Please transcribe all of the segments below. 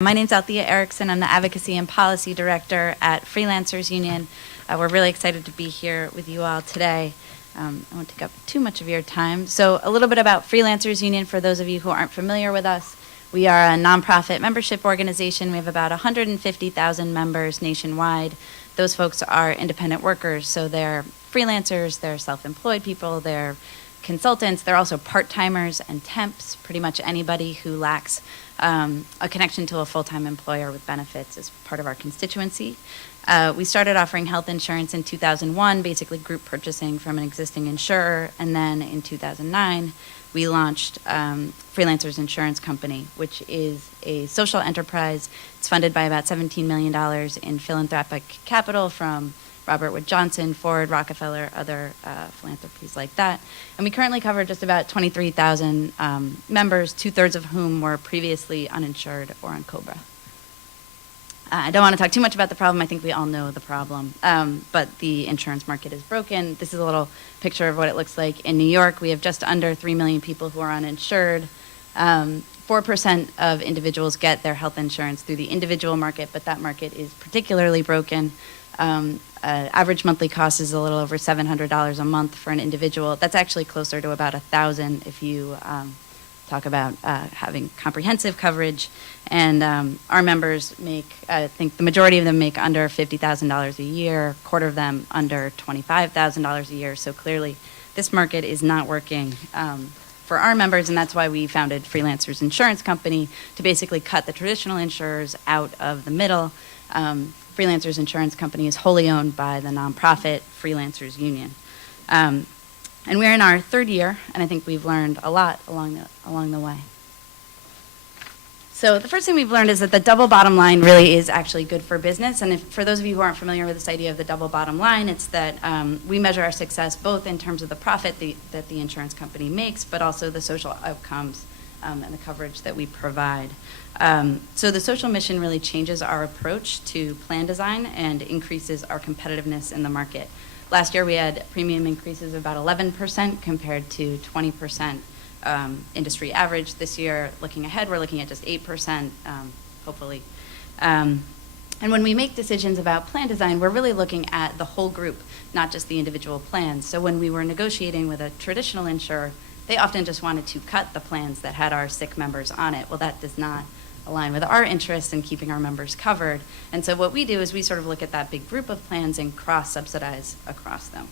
My name's Althea Erickson. I'm the Advocacy and Policy Director at Freelancers Union. We're really excited to be here with you all today. I won't take up too much of your time. So a little bit about Freelancers Union for those of you who aren't familiar with us. We are a nonprofit membership organization. We have about 150,000 members nationwide. Those folks are independent workers, so they're freelancers, they're self-employed people, they're consultants, they're also part-timers and temps. Pretty much anybody who lacks a connection to a full-time employer with benefits is part of our constituency. We started offering health insurance in 2001, basically group purchasing from an existing insurer, and then in 2009 we launched Freelancers Insurance Company, which is a social enterprise. It's funded by about $17 million in philanthropic capital from Robert Wood Johnson, Ford, Rockefeller, other philanthropies like that. And we currently cover just about 23,000 members, 2/3 of whom were previously uninsured or on COBRA. I don't want to talk too much about the problem. I think we all know the problem. But the insurance market is broken. This is a little picture of what it looks like in New York. We have just under 3 million people who are uninsured. 4% of individuals get their health insurance through the individual market, but that market is particularly broken. Average monthly cost is a little over $700 a month for an individual. That's actually closer to about $1,000 if you talk about having comprehensive coverage. And our members make, I think the majority of them make under $50,000 a year, a quarter of them under $25,000 a year. So clearly this market is not working for our members, and that's why we founded Freelancers Insurance Company, to basically cut the traditional insurers out of the middle. Freelancers Insurance Company is wholly owned by the nonprofit Freelancers Union. And we're in our 3rd year, and I think we've learned a lot along the way. So the first thing we've learned is that the double bottom line really is actually good for business. And for those of you who aren't familiar with this idea of the double bottom line, it's that we measure our success both in terms of the profit that the insurance company makes, but also the social outcomes and the coverage that we provide. So the social mission really changes our approach to plan design and increases our competitiveness in the market. Last year we had premium increases of about 11% compared to 20% industry average. This year, looking ahead, we're looking at just 8%, hopefully. And when we make decisions about plan design, we're really looking at the whole group, not just the individual plans. So when we were negotiating with a traditional insurer, they often just wanted to cut the plans that had our sick members on it. Well, that does not align with our interest in keeping our members covered. And so what we do is we sort of look at that big group of plans and cross-subsidize across them.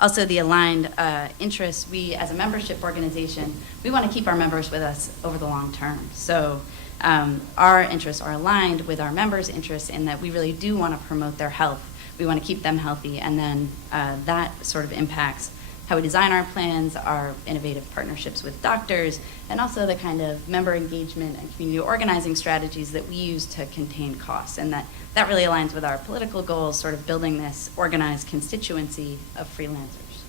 Also, the aligned interests, we as a membership organization, we want to keep our members with us over the long term. So our interests are aligned with our members' interests in that we really do want to promote their health. We want to keep them healthy, and then that sort of impacts how we design our plans, our innovative partnerships with doctors, and also the kind of member engagement and community organizing strategies that we use to contain costs. And that really aligns with our political goals, sort of building this organized constituency of freelancers.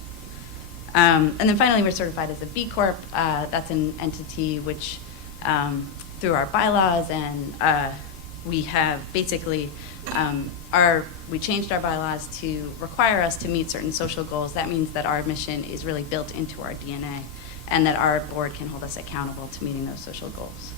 And then finally, we're certified as a B Corp. That's an entity which, through our bylaws, and we have basically we changed our bylaws to require us to meet certain social goals. That means that our mission is really built into our DNA, and that our board can hold us accountable to meeting those social goals.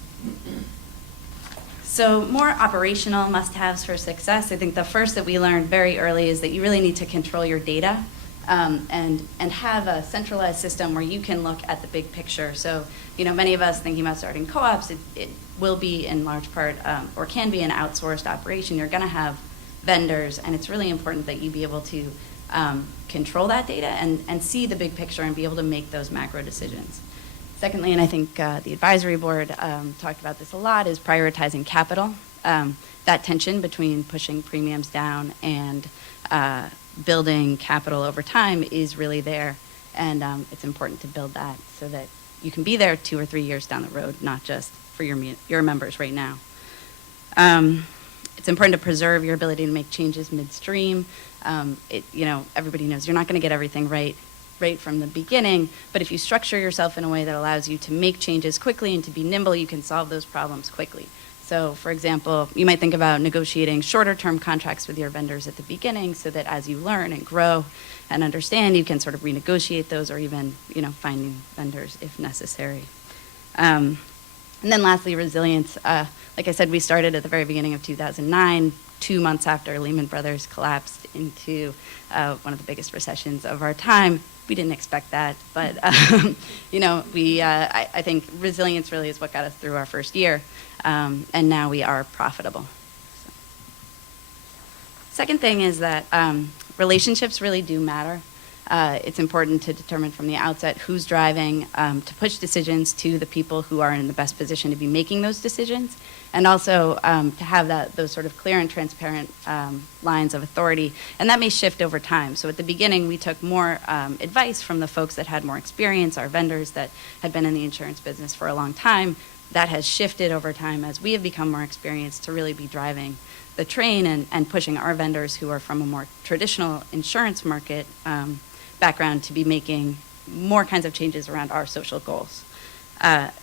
So more operational must-haves for success. I think the first that we learned very early is that you really need to control your data and have a centralized system where you can look at the big picture. So, many of us thinking about starting co-ops, it will be in large part, or can be an outsourced operation. You're gonna have vendors, and it's really important that you be able to control that data and see the big picture and be able to make those macro decisions. Secondly, and I think the advisory board talked about this a lot, is prioritizing capital. That tension between pushing premiums down and building capital over time is really there, and it's important to build that so that you can be there 2 or 3 years down the road, not just for your members right now. It's important to preserve your ability to make changes midstream. Everybody knows you're not going to get everything right from the beginning, but if you structure yourself in a way that allows you to make changes quickly and to be nimble, you can solve those problems quickly. So, for example, you might think about negotiating shorter-term contracts with your vendors at the beginning so that as you learn and grow and understand, you can sort of renegotiate those or even, find new vendors if necessary. And then lastly, resilience. Like I said, we started at the very beginning of 2009, 2 months after Lehman Brothers collapsed into one of the biggest recessions of our time. We didn't expect that, but I think resilience really is what got us through our first year, and now we are profitable. So. Second thing is that relationships really do matter. It's important to determine from the outset who's driving, to push decisions to the people who are in the best position to be making those decisions, and also to have those sort of clear and transparent lines of authority. And that may shift over time. So at the beginning, we took more advice from the folks that had more experience, our vendors that had been in the insurance business for a long time. That has shifted over time as we have become more experienced to really be driving the train and pushing our vendors who are from a more traditional insurance market background to be making more kinds of changes around our social goals.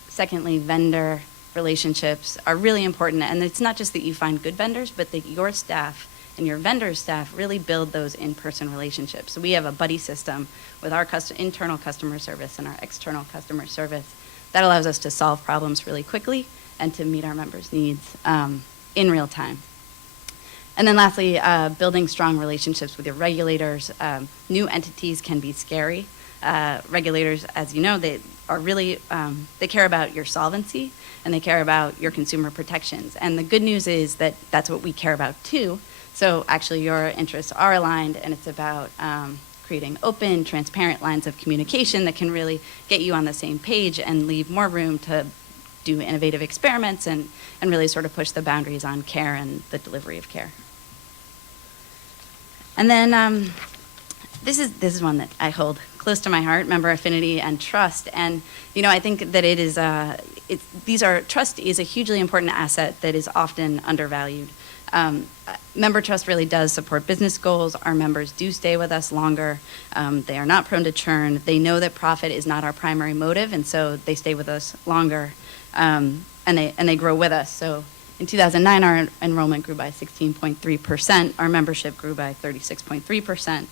Secondly, vendor relationships are really important, and it's not just that you find good vendors, but that your staff and your vendor staff really build those in-person relationships. So we have a buddy system with our internal customer service and our external customer service that allows us to solve problems really quickly and to meet our members' needs in real time. And then lastly, building strong relationships with your regulators. New entities can be scary. Regulators, as you know, they are really, they care about your solvency and they care about your consumer protections. And the good news is that that's what we care about too. So actually your interests are aligned, and it's about creating open, transparent lines of communication that can really get you on the same page and leave more room to do innovative experiments and really sort of push the boundaries on care and the delivery of care. And then this is one that I hold close to my heart: member affinity and trust. And I think that it is trust is a hugely important asset that is often undervalued. Member trust really does support business goals. Our members do stay with us longer. They are not prone to churn. They know that profit is not our primary motive, and so they stay with us longer, and they grow with us. So in 2009, our enrollment grew by 16.3%. Our membership grew by 36.3%.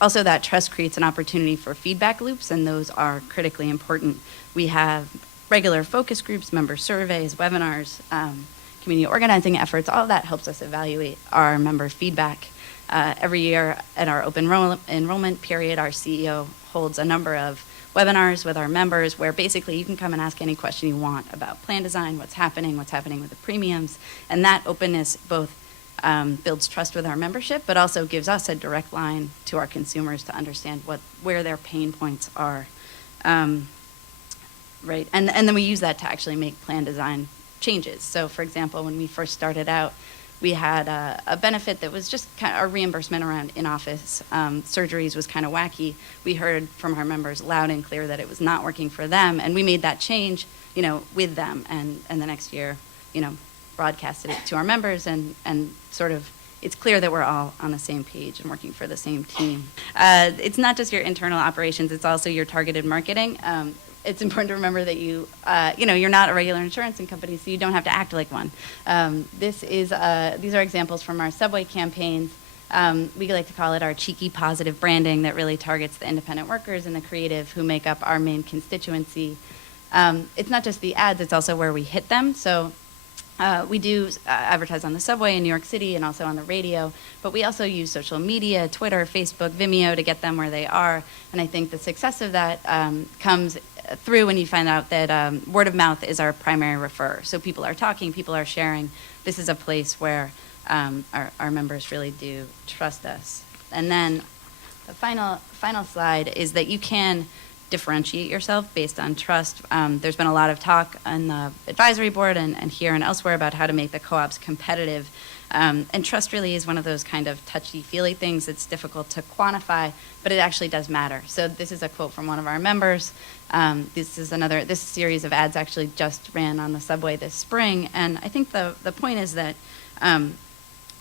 Also, that trust creates an opportunity for feedback loops, and those are critically important. We have regular focus groups, member surveys, webinars, community organizing efforts. All of that helps us evaluate our member feedback. Every year at our open enrollment period, our CEO holds a number of webinars with our members where basically you can come and ask any question you want about plan design, what's happening with the premiums, and that openness both builds trust with our membership, but also gives us a direct line to our consumers to understand where their pain points are. Right, and then we use that to actually make plan design changes. So for example, when we first started out, we had a benefit that was just kind of a reimbursement around in-office surgeries was kind of wacky. We heard from our members loud and clear that it was not working for them, and we made that change, with them. And the next year, broadcasted it to our members, and sort of it's clear that we're all on the same page and working for the same team. It's not just your internal operations; it's also your targeted marketing. It's important to remember that you're not a regular insurance company, so you don't have to act like one. These are examples from our subway campaigns. We like to call it our cheeky positive branding that really targets the independent workers and the creative who make up our main constituency. It's not just the ads, it's also where we hit them. So we do advertise on the subway in New York City and also on the radio, but we also use social media, Twitter, Facebook, Vimeo to get them where they are. And I think the success of that comes through when you find out that word of mouth is our primary referrer. So people are talking, people are sharing. This is a place where our members really do trust us. And then the final slide is that you can differentiate yourself based on trust. There's been a lot of talk on the advisory board and here and elsewhere about how to make the co-ops competitive. And trust really is one of those kind of touchy-feely things that's difficult to quantify, but it actually does matter. So this is a quote from one of our members. This series of ads actually just ran on the subway this spring, and I think the point is that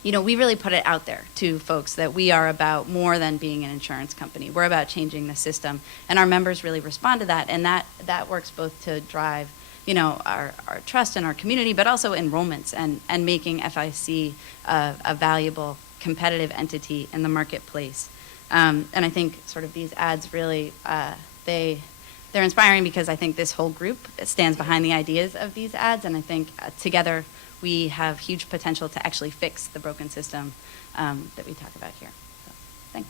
we really put it out there to folks that we are about more than being an insurance company. We're about changing the system, and our members really respond to that, and that works both to drive our trust in our community, but also enrollments and making FIC a valuable competitive entity in the marketplace. And I think sort of these ads really, they're inspiring because I think this whole group stands behind the ideas of these ads, and I think together we have huge potential to actually fix the broken system that we talk about here. So, thanks.